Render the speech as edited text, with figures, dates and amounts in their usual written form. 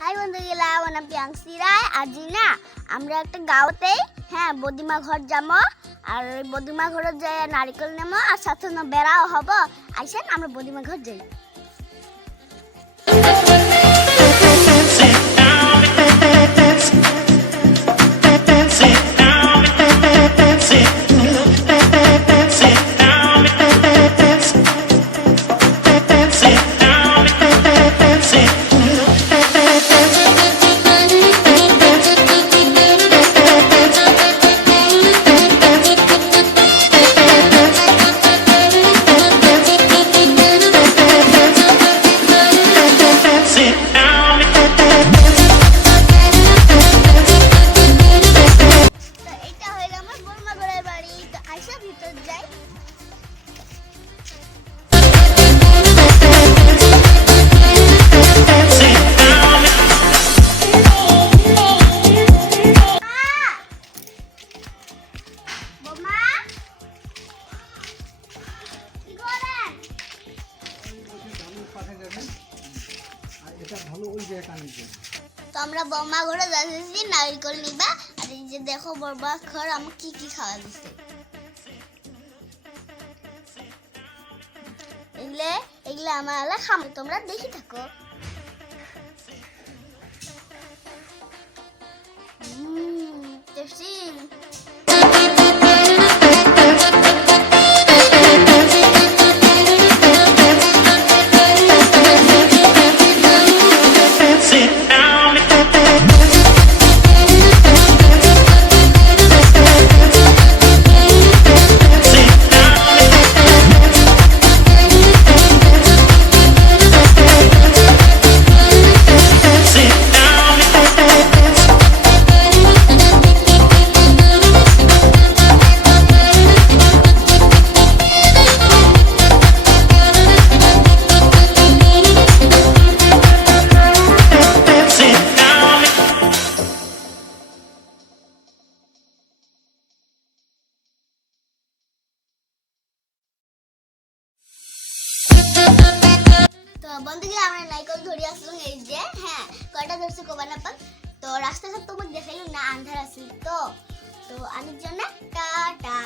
হাই বন্ধুগুলা, আমার নাম প্রিয়াংশী রায়। আজ না আমরা একটা গাঁওতেই বদিমা ঘর যাবো। আর ওই বদিমা ঘরে যে নারিকেল নেবো আর সাথে না বেড়াও হবো। আইসেন আমরা বদিমা ঘর যাই। তো আমরা বৌমা ঘরে যাচ্ছি নারিকেল নিবা। আর এই যে দেখো বৌমা ঘর আমার কি কি খাওয়া দিচ্ছে। এগুলো আমার খামো, তোমরা দেখি থাকো। টেস্টি। তো বন্ধুগুলো আমরা নাইকল ধরে আসলাম। এই যে কয়টা ধরছে কোবা না পান। তো রাস্তাঘাট তোমাকে দেখাইলো না, আন্ধার আসল। তো আনির জন্য টাটা।